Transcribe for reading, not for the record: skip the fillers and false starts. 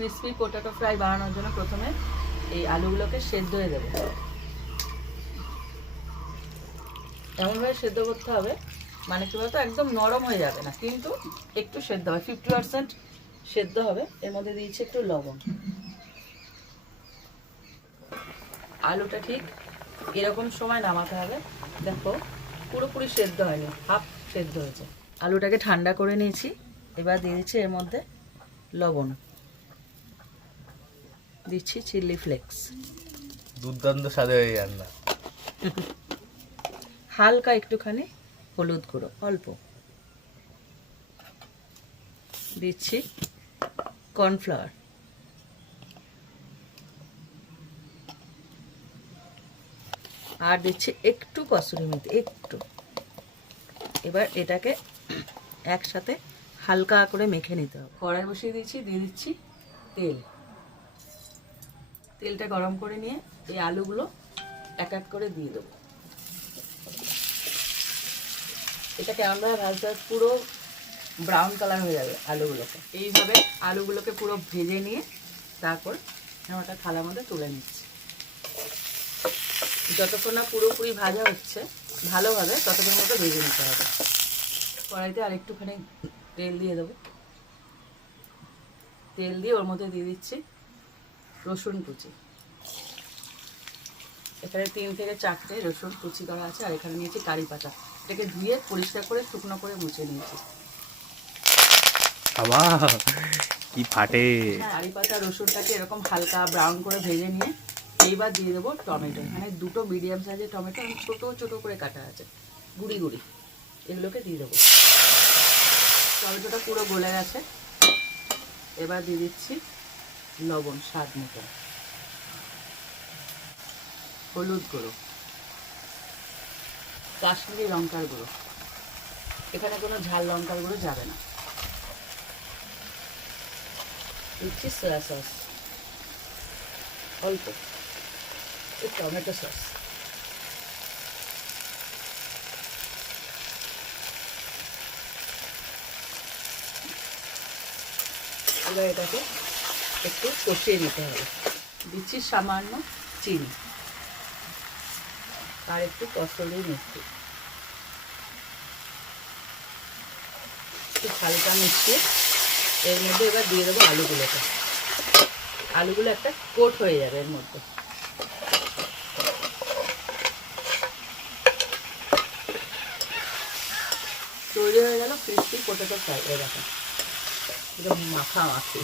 Crispy পোটাটো fry বানানোর জন্য প্রথমে এই আলুগুলোকে সেদ্ধ হয়ে দেবো। এমনভাবে সেদ্ধ করতে হবে মানে কি বলতো একদম নরম হয়ে যাবে না, কিন্তু একটু সেদ্ধ হবে, 50% সেদ্ধ হবে। এর মধ্যে দিয়েছি একটু লবণ। আলুটা ঠিক এরকম সময় নামাতে হবে। দেখো পুরোপুরি সেদ্ধ হয়নি, হাফ সেদ্ধ হয়েছে। আলুটাকে ঠান্ডা করে নিয়েছি, এবার দিয়ে দিচ্ছি এর মধ্যে লবণ, দিচ্ছি চিলি ফ্লেক্স, দুর্দান্ত স্বাদে হয়ে রান্না। হালকা একটুখানি হলুদ গুঁড়ো অল্প, দিচ্ছি কর্নফ্লাওয়ার, আর দিচ্ছি একটু কসুরি মেথি, একটু। এবার এটাকে একসাথে হালকা করে মেখে নিতে হবে। কড়াই বসিয়ে দিয়েছি, দিয়ে দিচ্ছি তেল। তেলটা গরম করে নিয়ে এই আলুগুলো এক এক করে দিয়ে দেবো। এটা কেমনভাবে ভাজতে হবে, পুরো ব্রাউন কালার হয়ে যাবে আলুগুলোকে। এইভাবে আলুগুলোকে পুরো ভেজে নিয়ে তারপর ওটা থালার মধ্যে তুলে নিচ্ছি। যতক্ষণ না পুরোপুরি ভাজা হচ্ছে ভালোভাবে ততক্ষণ মতো ভেজে নিতে হবে। কড়াইতে আর একটুখানি তেল দিয়ে দেবো। তেল দিয়ে ওর মধ্যে দিয়ে দিচ্ছি রসুন কুচি। এখানে 3 থেকে 4টে রসুন কুচি করা আছে, আর এখানে নিয়েছি কারি পাতা। এটাকে ধুয়ে পরিষ্কার করে শুকনো করে মুছে নিয়েছি। কি ফাটে! কারি পাতা রসুনটাকে এরকম হালকা ব্রাউন করে ভেজে নিয়ে এইবার দিয়ে দেবো টমেটো। এখানে 2টো মিডিয়াম সাইজের টমেটো ছোটো ছোটো করে কাটা আছে, গুঁড়ি গুঁড়ি, এগুলোকে দিয়ে দেবো। টমেটোটা পুরো গলে গেছে, এবার দিয়ে দিচ্ছি লবণ স্বাদ মতো, হলুদ গুঁড়ো, কাশ্মীরি লঙ্কার গুঁড়ো। এখানে কোনো ঝাল লঙ্কার গুঁড়ো যাবে না। দিচ্ছি সয়া সস অল্প, টমেটো সস। এবার এটাকে একটু কষিয়ে নিতে হবে। দিচ্ছি সামান্য চিনি আর একটু কসুরি মেথি, একটু হালকা মিশিয়ে এর মধ্যে এবার দিয়ে দেবো আলুগুলোকে। আলুগুলো একটা কোট হয়ে যাবে এর মধ্যে। তৈরি হয়ে গেল ক্রিসপি পোটেটো ফ্রাই। এরকম একদম মাখা মাখি।